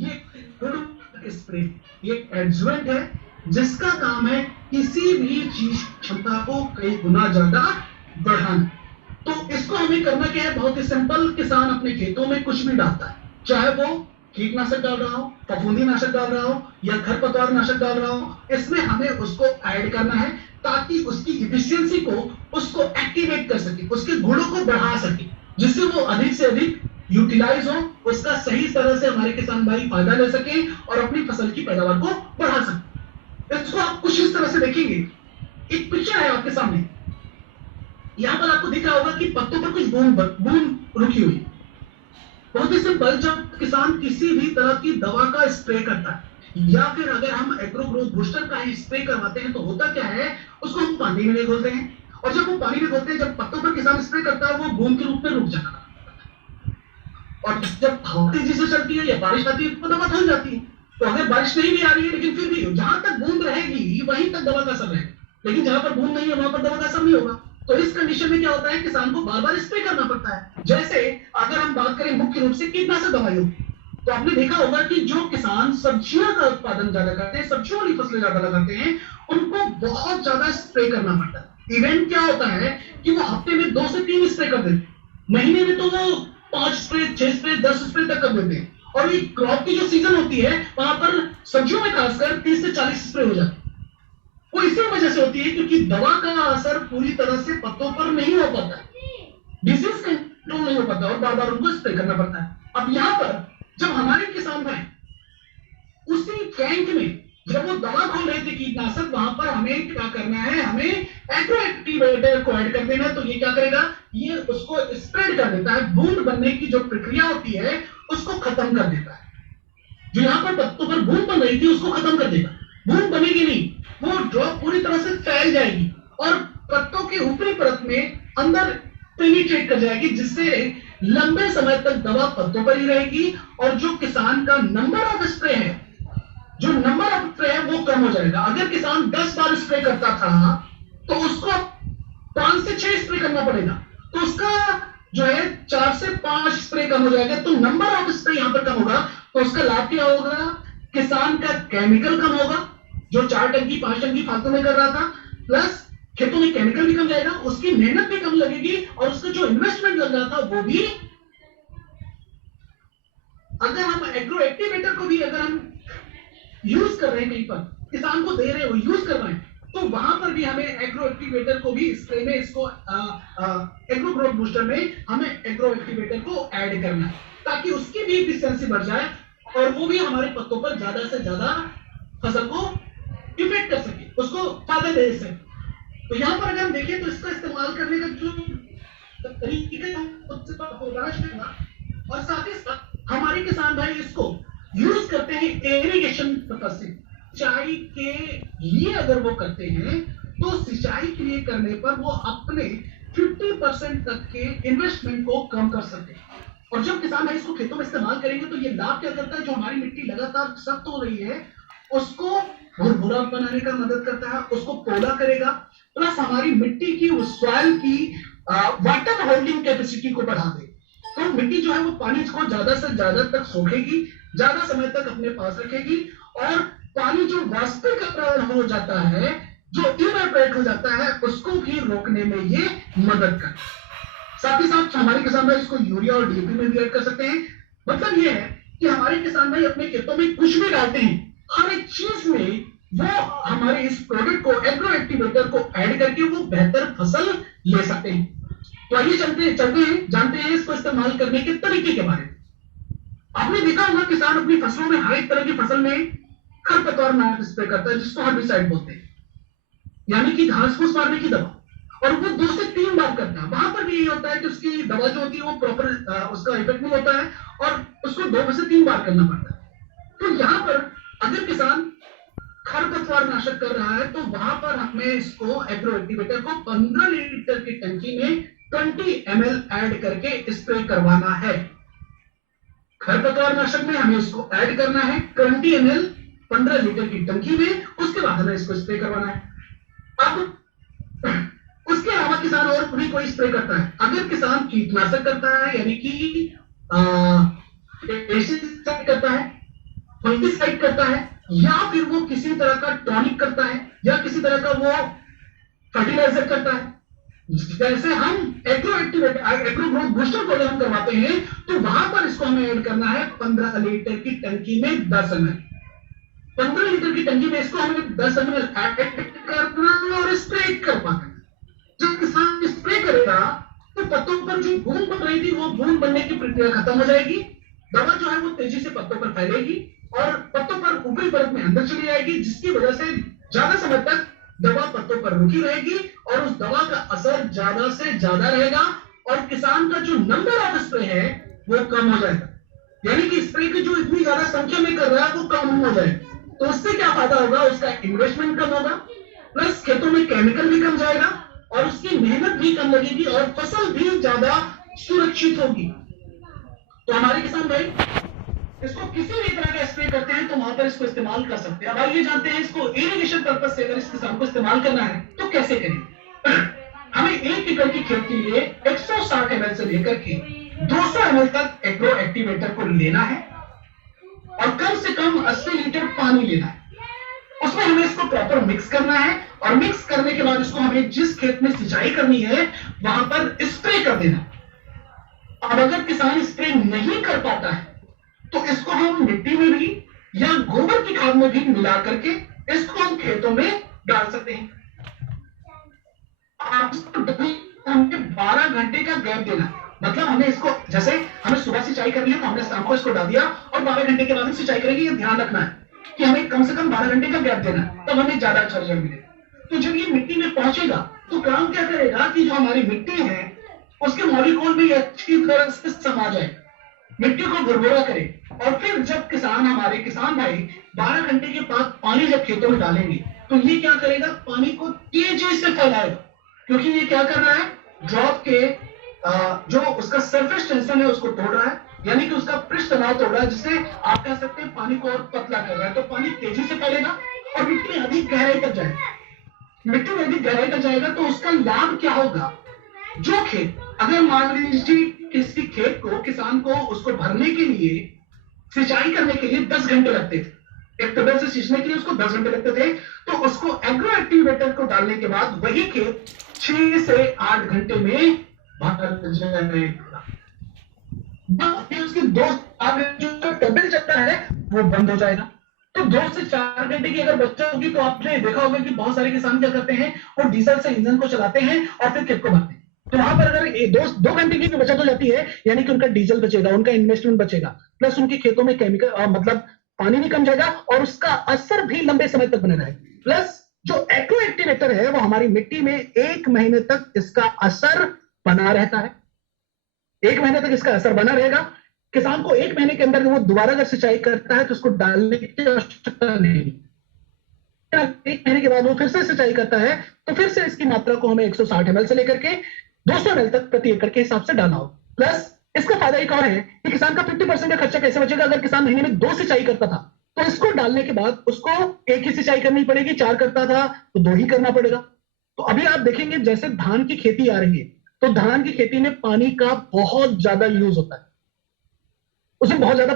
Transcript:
ये स्प्रे, ये एडजुवेंट है जिसका काम है किसी भी चीज क्षमता को कई गुना ज्यादा बढ़ाना। तो इसको हमें करना क्या है, बहुत ही सिंपल। किसान अपने खेतों में कुछ भी डालता है, चाहे वो कीटनाशक डाल रहा हो, फफूंदी नाशक डाल रहा हो या खरपतवार नाशक डाल रहा हो, इसमें हमें उसको ऐड करना है ताकि उसकी इफिशियंसी को, उसको एक्टिवेट कर सके, उसके गुणों को बढ़ा सके, जिससे वो अधिक से अधिक यूटिलाइज हो, उसका सही तरह से हमारे किसान भाई फायदा ले सके और अपनी फसल की पैदावार को बढ़ा सके। इसको आप कुछ इस तरह से देखेंगे, एक पिक्चर है आपके सामने, यहां पर आपको दिख रहा होगा कि पत्तों पर कुछ बूंद रुकी हुई। बहुत ही सिंपल, जब किसान किसी भी तरह की दवा का स्प्रे करता है या फिर अगर हम एग्रो ग्रोथ बूस्टर का ही स्प्रे करवाते हैं तो होता क्या है, उसको हम पानी में घोलते हैं, और जब वो पानी में घोलते हैं, जब पत्तों पर किसान स्प्रे करता है वो बूंद के रूप में रुक जाता है, और जब हवा तेजी से चलती है या बारिश आती है तो दवा थम जाती है। तो अगर बारिश नहीं भी आ रही है लेकिन फिर भी जहां तक बूंद रहेगी वहीं तक दवा का असर रहेगा, लेकिन जहां पर बूंद नहीं है वहां पर दवा का असर नहीं होगा। तो इस कंडीशन में क्या होता है, किसान को बार बार स्प्रे करना पड़ता है। जैसे अगर हम बात करें मुख्य रूप से कीटनाशक दवाइयों, तो आपने देखा होगा कि जो किसान सब्जियों का उत्पादन ज्यादा करते हैं, सब्जियों वाली फसलें ज्यादा लगाते हैं, उनको बहुत ज्यादा स्प्रे करना पड़ता है। इवेंट क्या होता है कि वो हफ्ते में 2 से 3 स्प्रे कर देते हैं, महीने में तो वो 5 स्प्रे, 6 स्प्रे, 10 स्प्रे तक कर देते हैं, और ये क्रॉप की जो सीजन होती है वहां पर सब्जियों में खासकर 30 से 40 स्प्रे हो जाते हैं। वो इसी वजह से होती है क्योंकि दवा का असर पूरी तरह से पत्तों पर नहीं हो पाता, डिजीज कंट्रोल नहीं हो पाता और बार बार उनको स्प्रे करना पड़ता है। अब यहां पर जब हमारे किसान भाई उसी टैंक में जब वो दवा खोल रहे थे कीटनाशक, वहां पर हमें क्या करना है, हमें एग्रो एक्टिवेटर को ऐड कर देना। तो ये क्या करेगा, ये उसको स्प्रेड कर देता है, बूंद बनने की जो प्रक्रिया होती है उसको खत्म कर देता है। जो यहाँ पर पत्तों पर बूंद बन रही थी उसको खत्म कर देगा, बूंद बनेगी नहीं, वो ड्रॉप पूरी तरह से फैल जाएगी और पत्तों के ऊपरी परत में अंदर पेनिट्रेट कर जाएगी, जिससे लंबे समय तक दवा पत्तों पर ही रहेगी और जो किसान का नंबर ऑफ स्प्रे है, जो नंबर ऑफ स्प्रे है वो कम हो जाएगा। अगर किसान 10 बार स्प्रे करता था तो उसको 5 से 6 स्प्रे करना पड़ेगा, तो उसका जो है 4 से 5 स्प्रे कम हो जाएगा, तो नंबर ऑफ स्प्रे यहां पर कम होगा। तो उसका लाभ क्या होगा, किसान का केमिकल कम होगा, जो 4 टंकी 5 टंकी फालतू में कर रहा था, प्लस खेतों में केमिकल भी कम जाएगा, उसकी मेहनत भी कम लगेगी और उसका जो इन्वेस्टमेंट लग रहा था वो भी। अगर हम एग्रो एक्टिवेटर को भी अगर हम यूज कर रहे हैं, कहीं पर किसान को दे रहे हो, यूज कर रहे हैं, तो वहां पर भी हमें एग्रो एक्टिवेटर को भी स्प्रे में, इसको एग्रो ग्रोथ बूस्टर में हमें एग्रो एक्टिवेटर को ऐड करना है ताकि उसकी भी एफिशिएंसी बढ़ जाए और वो भी हमारे पत्तों पर ज्यादा से ज्यादा फसल को इफेक्ट कर सके, उसको फायदा दे सके। तो यहाँ पर अगर हम देखें तो इसका इस्तेमाल करने का जो तरीका होगा, और साथ ही साथ हमारे किसान भाई इसको यूज करते हैं इरिगेशन पर्पज से, सिंचाई के लिए अगर वो करते हैं तो सिंचाई के लिए करने पर वो अपने 50% तक के इन्वेस्टमेंट को कम कर सकते हैं। और जब किसान भाई इसको खेतों में इस्तेमाल करेंगे तो ये लाभ क्या करता है, जो हमारी मिट्टी लगातार सख्त हो रही है उसको भुरभुरा बनाने का मदद करता है, उसको पोला करेगा, प्लस हमारी मिट्टी की उस सॉइल की वाटर होल्डिंग कैपेसिटी को बढ़ा देगा। तो मिट्टी जो है वो पानी को ज्यादा से ज्यादा तक सोखेगी, ज्यादा समय तक अपने पास रखेगी, और पानी जो वाष्पीकरण हो जाता है, जो इवेपोरेट हो जाता है, उसको भी रोकने में ये मदद करता है। साथ ही साथ हमारे किसान भाई इसको यूरिया और डीएपी में भी ऐड कर सकते हैं। मतलब ये है कि हमारे किसान भाई अपने खेतों में कुछ भी डालते हैं, हर एक चीज में वो हमारे इस प्रोडक्ट को, एग्रो एक्टिवेटर को ऐड करके वो बेहतर फसल ले सकते हैं। तो आइए चलते हैं, जानते हैं इसको इस्तेमाल करने के तरीके के बारे में। आपने देखा होगा किसान अपनी फसलों में हर एक तरह की फसल में खरपतवार नाशक स्प्रे करता है, जिसको हर्बिसाइड बोलते हैं, यानी कि घास फूस मारने की दवा, और वो 2 से 3 बार करता है। वहां पर भी यही होता है कि उसकी दवा जो होती है वो प्रॉपर उसका इफेक्ट नहीं होता है और उसको 2 से 3 बार करना पड़ता है। तो यहाँ पर अगर किसान खरपतवार नाशक कर रहा है तो वहां पर हमें इसको एग्रो एक्टिवेटर को 15 लीटर की टंकी में 20 ml ऐड करके स्प्रे करवाना है। खरपतवार नाशक में हमें इसको ऐड करना है 20 ml 15 लीटर की टंकी में, उसके बाद हमें इसको स्प्रे करवाना है। अब उसके अलावा किसान और भी कोई स्प्रे करता है, अगर किसान कीटनाशक करता है यानी कि पेस्टिसाइड करता है, फंगिसाइड करता है, या फिर वो किसी तरह का टॉनिक करता है, या किसी तरह का वो फर्टिलाइजर करता है। जैसे हम एग्रो ग्रोथ बूस्टर को जब हम करवाते हैं तो वहां पर इसको हमें ऐड करना है 15 लीटर की टंकी में 10 ml। 15 लीटर की टंकी में इसको हमें 10 ml ऐड करना है और स्प्रे करवाना है। जब किसान स्प्रे करेगा तो पत्तों पर जो बूंद बन रही थी वो बूंद बनने की प्रक्रिया खत्म हो जाएगी, दवा जो है वो तेजी से पत्तों पर फैलेगी और पत्तों पर ऊपरी परत में अंदर चली जाएगी, जिसकी वजह से ज्यादा समय तक दवा पत्तों पर रुकी रहेगी और उस दवा का असर ज्यादा से ज्यादा रहेगा और किसान का जो नंबर ऑफ स्प्रे है वो कम हो जाएगा। यानी कि स्प्रे की जो इतनी ज्यादा संख्या में कर रहा है वो कम हो जाएगा। तो उससे क्या फायदा होगा, उसका इन्वेस्टमेंट कम होगा, प्लस खेतों में केमिकल भी कम जाएगा और उसकी मेहनत भी कम लगेगी और फसल भी ज्यादा सुरक्षित होगी। तो हमारे किसान भाई इसको किसी भी तरह का स्प्रे करते हैं तो वहां पर इसको इस्तेमाल कर सकते हैं। अब आइए जानते हैं इसको इरिगेशन पर्पज से अगर इस किसान को इस्तेमाल करना है तो कैसे करें। हमें 1 एकड़ की खेत के लिए 160 ml से लेकर के 200 ml तक एग्रो एक्टिवेटर को लेना है और कम से कम 80 लीटर पानी लेना है। उसमें हमें इसको प्रॉपर मिक्स करना है और मिक्स करने के बाद इसको हमें जिस खेत में सिंचाई करनी है वहां पर स्प्रे कर देना। अब अगर किसान स्प्रे नहीं कर पाता है तो इसको हम मिट्टी में भी या गोबर की खाद में भी मिला करके इसको हम खेतों में डाल सकते हैं। हमें 12 घंटे का गैप देना, मतलब हमें इसको जैसे हमें सुबह सिंचाई करनी है तो हमने शाम को इसको डाल दिया और 12 घंटे के बाद हम सिंचाई करेंगे। ये ध्यान रखना है कि हमें कम से कम 12 घंटे का गैप देना, तब हमें ज्यादा अच्छा रिजल्ट मिलेगा। तो जब ये मिट्टी में पहुंचेगा तो काम क्या करेगा कि जो हमारी मिट्टी है उसके मॉलिक्यूल भी अच्छी तरह से समा जाए, मिट्टी को भुरभुरा करे और फिर जब हमारे किसान भाई 12 घंटे के बाद पानी जब खेतों में डालेंगे तो ये क्या करेगा, पानी को तेजी से फैलाएगा, क्योंकि ये क्या कर रहा है, ड्रॉप के जो उसका सरफेस टेंशन है उसको तोड़ रहा है, यानी कि उसका पृष्ठ तनाव तोड़ रहा है, जिससे आप कह सकते हैं पानी को और पतला कर रहा है। तो पानी तेजी से फैलेगा और मिट्टी अधिक गहराई तक जाएगा। मिट्टी में अधिक गहराई तक जाएगा तो उसका लाभ क्या होगा, जो खेत अगर मान लीजिए किसी खेत को किसान को उसको भरने के लिए सिंचाई करने के लिए 10 घंटे लगते थे, एक ट्यूबवेल से सींचने के लिए उसको 10 घंटे लगते थे, तो उसको एग्रो एक्टिवेटर को डालने के बाद वही खेत 6 से 8 घंटे में भर जाएगा। उसकी 2 जो ट्यूबवेल चलता है वो बंद हो जाएगा। तो 2 से 4 घंटे की अगर बचत होगी तो आपने देखा होगा कि बहुत सारे किसान क्या करते हैं, वो डीजल से इंजन को चलाते हैं और फिर खेत को भरते हैं। तो वहां पर अगर 2 घंटे की भी बचत हो जाती है, यानी कि उनका डीजल बचेगा, उनका इन्वेस्टमेंट बचेगा, प्लस उनके खेतों में केमिकल मतलब पानी भी कम जाएगा और उसका असर भी लंबे समय तक बने रहेगा। प्लस जो एग्रो एक्टिवेटर है वो हमारी मिट्टी में 1 महीने तक इसका असर बना रहता है। 1 महीने तक इसका असर बना रहेगा। किसान को 1 महीने के अंदर वो दोबारा अगर सिंचाई करता है तो उसको डालने की आवश्यकता नहीं। 1 महीने के बाद वो फिर से सिंचाई करता है तो फिर से इसकी मात्रा को हमें 160 ml से लेकर के 200 ml तक प्रति एकड़ के हिसाब से डालना हो। प्लस इसका फायदा एक और है कि किसान का 50% का खर्चा कैसे बचेगा। अगर किसान महीने में 2 सिंचाई करता था तो इसको डालने के बाद उसको 1 ही सिंचाई करनी पड़ेगी, 4 करता था तो 2 ही करना पड़ेगा। तो अभी आप देखेंगे जैसे धान की खेती आ रही है तो धान की खेती में पानी का बहुत ज्यादा यूज होता है, उसमें बहुत ज्यादा